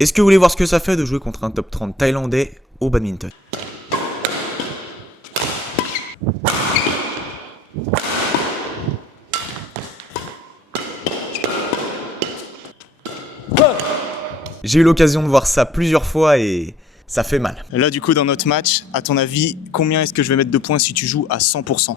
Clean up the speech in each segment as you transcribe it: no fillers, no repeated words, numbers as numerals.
Est-ce que vous voulez voir ce que ça fait de jouer contre un top 30 thaïlandais au badminton? J'ai eu l'occasion de voir ça plusieurs fois et ça fait mal. Là, du coup, dans notre match, à ton avis, combien est-ce que je vais mettre de points si tu joues à 100%?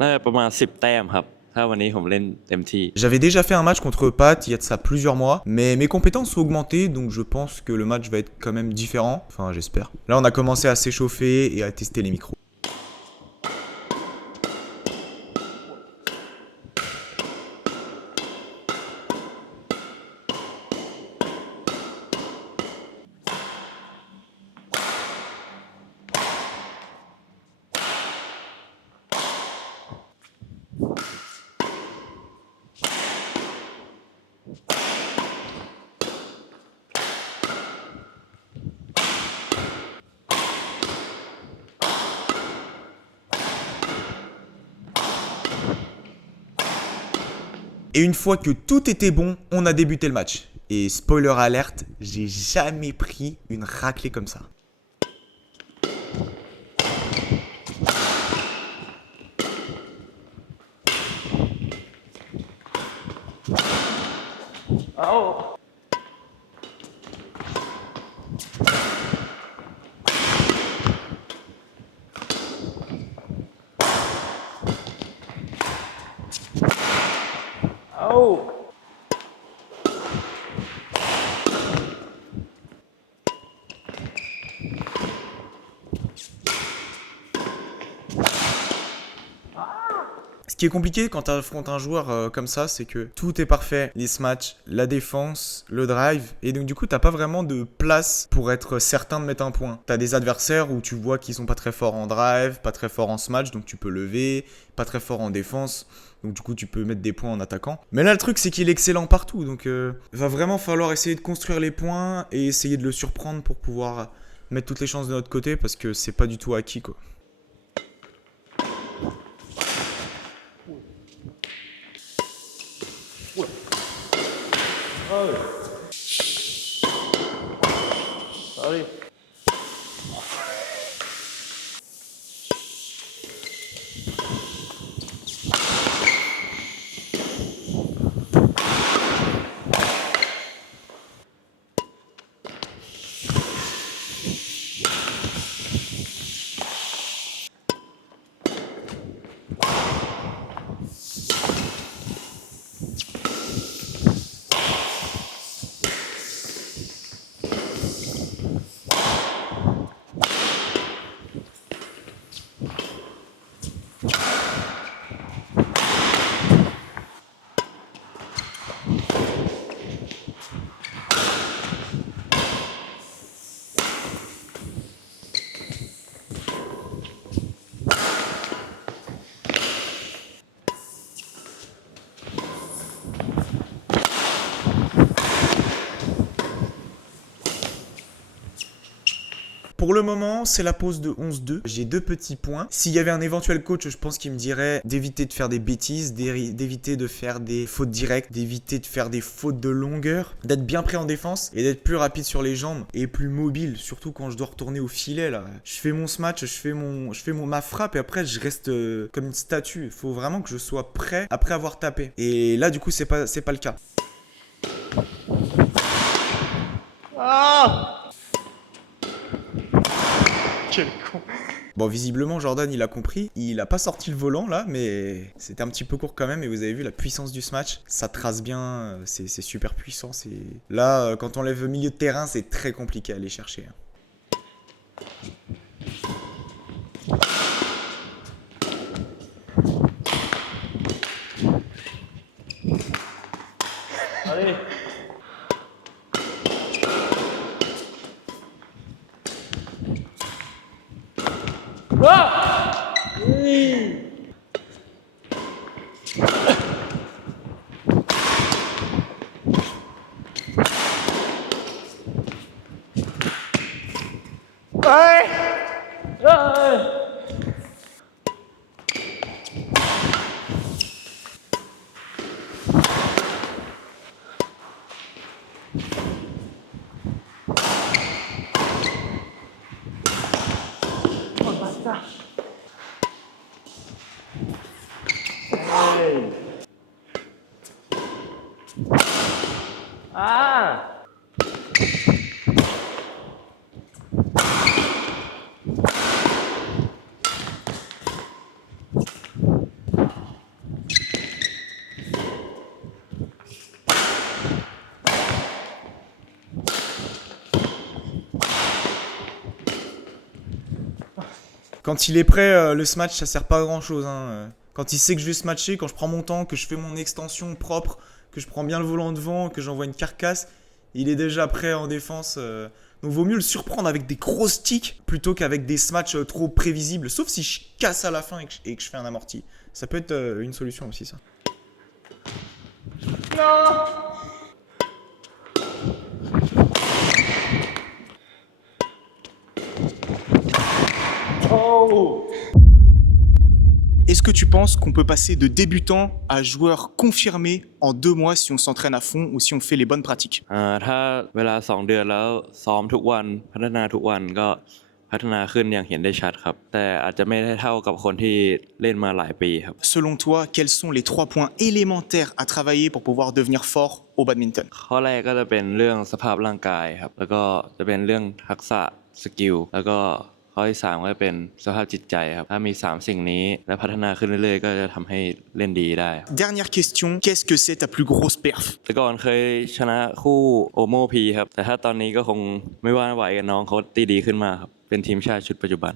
น่าจะประมาณ10 แต้มครับถ้าวันนี้ผมเล่นเต็มที่ J'avais déjà fait un match contre Pat il y a de ça plusieurs mois, mais mes compétences ont augmenté, donc je pense que le match va être quand même différent. Enfin, j'espère. Là, on a commencé à s'échauffer et à tester les micros. Et une fois que tout était bon, on a débuté le match. Et spoiler alerte, j'ai jamais pris une raclée comme ça. Ce qui est compliqué quand tu affrontes un joueur comme ça, c'est que tout est parfait. Les smatchs, la défense, le drive. Et donc du coup, t'as pas vraiment de place pour être certain de mettre un point. T'as des adversaires où tu vois qu'ils sont pas très forts en drive, pas très forts en smash, donc tu peux lever. Pas très fort en défense, donc du coup tu peux mettre des points en attaquant. Mais là le truc c'est qu'il est excellent partout, donc va vraiment falloir essayer de construire les points et essayer de le surprendre pour pouvoir mettre toutes les chances de notre côté parce que c'est pas du tout acquis quoi. Pour le moment, c'est la pause de 11-2. J'ai 2 petits points. S'il y avait un éventuel coach, je pense qu'il me dirait d'éviter de faire des bêtises, d'éviter de faire des fautes directes, d'éviter de faire des fautes de longueur, d'être bien prêt en défense et d'être plus rapide sur les jambes et plus mobile, surtout quand je dois retourner au filet là. Je fais mon smash, je fais ma frappe et après je reste comme une statue. Il faut vraiment que je sois prêt après avoir tapé. Et là du coup, c'est pas le cas. Quel con! Bon, visiblement, Jordan, il a compris. Il a pas sorti le volant, là, mais c'était un petit peu court quand même. Et vous avez vu la puissance du smash. Ça trace bien. C'est super puissant. Là, quand on lève milieu de terrain, c'est très compliqué à aller chercher. Allez. Quand il est prêt, le smash, ça sert pas à grand chose. Hein. Quand il sait que je vais smatcher, quand je prends mon temps, que je fais mon extension propre, que je prends bien le volant devant, que j'envoie une carcasse, il est déjà prêt en défense. Donc vaut mieux le surprendre avec des gros sticks plutôt qu'avec des smatchs trop prévisibles. Sauf si je casse à la fin et que je fais un amorti. Ça peut être une solution aussi, ça. Est-ce que tu penses qu'on peut passer de débutant à joueur confirmé en 2 mois si on s'entraîne à fond ou si on fait les bonnes pratiques? ถ้าเวลา2 เดือนแล้วซ้อมทุกวันพัฒนาทุกวันก็พัฒนาขึ้นอย่างเห็นได้ชัดครับแต่อาจจะไม่ได้เท่ากับคนที่เล่นมาหลายปีครับ Selon toi, quels sont les 3 points élémentaires à travailler pour pouvoir devenir fort au badminton? ข้อแรกก็จะเป็นเรื่องสภาพร่างกายครับแล้วก็จะเป็นเรื่องทักษะสกิลแล้วก็ข้อที่3ก็จะเป็นสภาพจิตใจครับถ้ามี3สิ่งนี้และพัฒนาขึ้นเรื่อยๆก็จะทำให้เล่นดีได้ Dernière question, qu'est-ce que c'est ta plus grosse perf? แต่ก่อนเคยชนะคู่โอโมพีครับแต่ถ้าตอนนี้ก็คงไม่ว่าไหวกับน้องเขาตีดีขึ้นมาครับเป็นทีมชาติชุดปัจจุบัน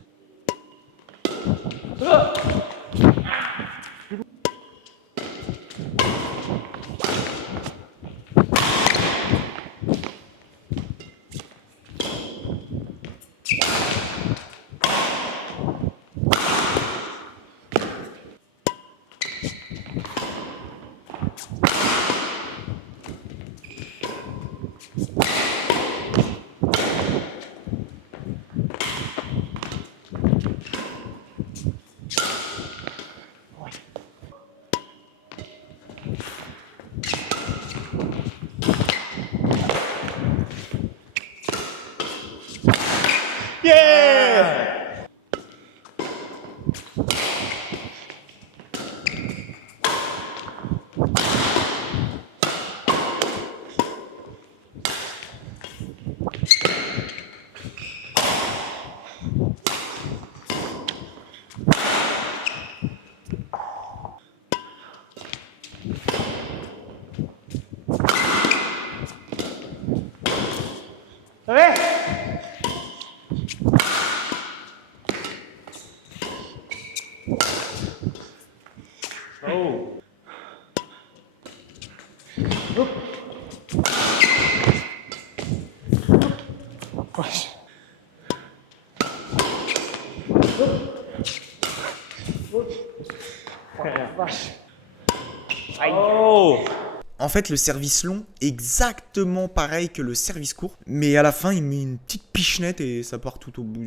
En fait, le service long, exactement pareil que le service court. Mais à la fin, il met une petite pichenette et ça part tout au bout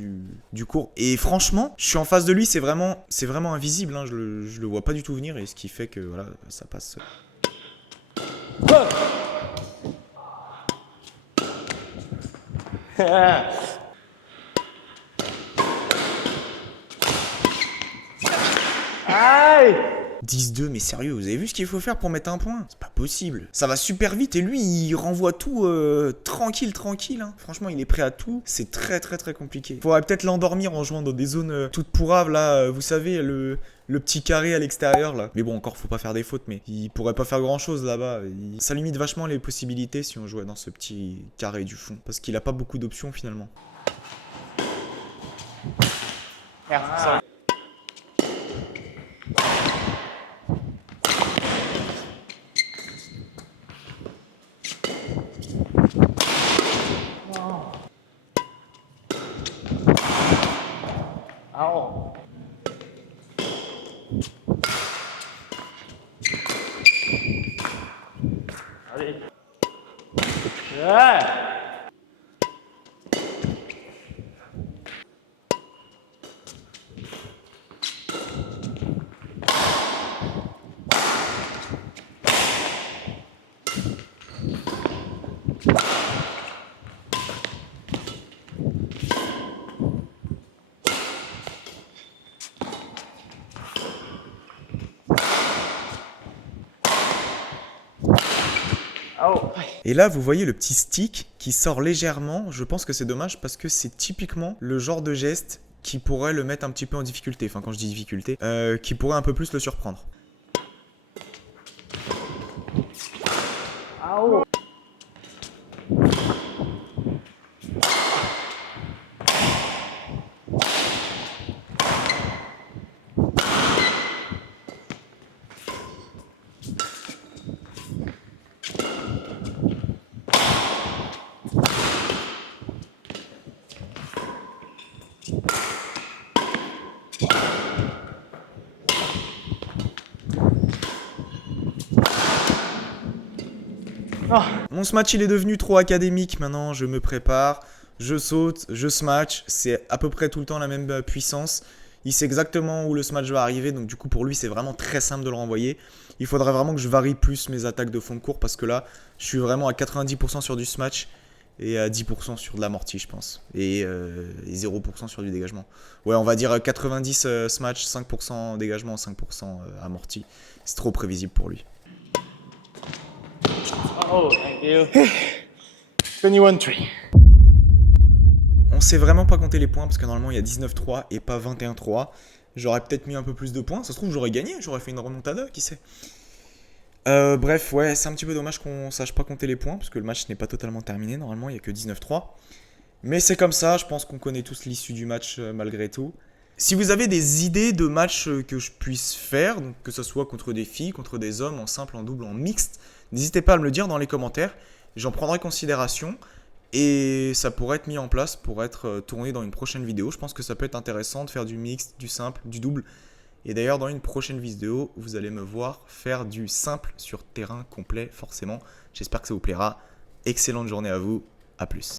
du court. Et franchement, je suis en face de lui, c'est vraiment invisible. Hein, je le vois pas du tout venir et ce qui fait que voilà, ça passe. Aïe! 10-2, mais sérieux, vous avez vu ce qu'il faut faire pour mettre un point? C'est pas possible. Ça va super vite et lui, il renvoie tout tranquille. Hein. Franchement, il est prêt à tout. C'est très compliqué. Faudrait peut-être l'endormir en jouant dans des zones toutes pourraves là. Vous savez, le petit carré à l'extérieur là. Mais bon, encore, faut pas faire des fautes, mais il pourrait pas faire grand chose là-bas. Ça limite vachement les possibilités si on jouait dans ce petit carré du fond. Parce qu'il a pas beaucoup d'options finalement. Merci. Allez. Ouais. Et là, vous voyez le petit stick qui sort légèrement. Je pense que c'est dommage parce que c'est typiquement le genre de geste qui pourrait le mettre un petit peu en difficulté. Enfin, quand je dis difficulté, qui pourrait un peu plus le surprendre. Mon smash il est devenu trop académique, maintenant je me prépare, je saute, je smash, c'est à peu près tout le temps la même puissance. Il sait exactement où le smash va arriver, donc du coup pour lui c'est vraiment très simple de le renvoyer. Il faudrait vraiment que je varie plus mes attaques de fond de cours parce que là je suis vraiment à 90% sur du smash et à 10% sur de l'amorti je pense. Et 0% sur du dégagement. Ouais, on va dire 90 smash, 5% dégagement, 5% amorti. C'est trop prévisible pour lui. Oh, thank you. 21-3. On sait vraiment pas compter les points parce que normalement il y a 19-3 et pas 21-3. J'aurais peut-être mis un peu plus de points. Ça se trouve j'aurais gagné, j'aurais fait une remontada, qui sait. Bref, ouais, c'est un petit peu dommage qu'on sache pas compter les points parce que le match n'est pas totalement terminé. Normalement il y a que 19-3. Mais c'est comme ça, je pense qu'on connaît tous l'issue du match malgré tout. Si vous avez des idées de matchs que je puisse faire, donc que ce soit contre des filles, contre des hommes, en simple, en double, en mixte, n'hésitez pas à me le dire dans les commentaires. J'en prendrai considération et ça pourrait être mis en place pour être tourné dans une prochaine vidéo. Je pense que ça peut être intéressant de faire du mixte, du simple, du double. Et d'ailleurs, dans une prochaine vidéo, vous allez me voir faire du simple sur terrain complet, forcément. J'espère que ça vous plaira. Excellente journée à vous. À plus.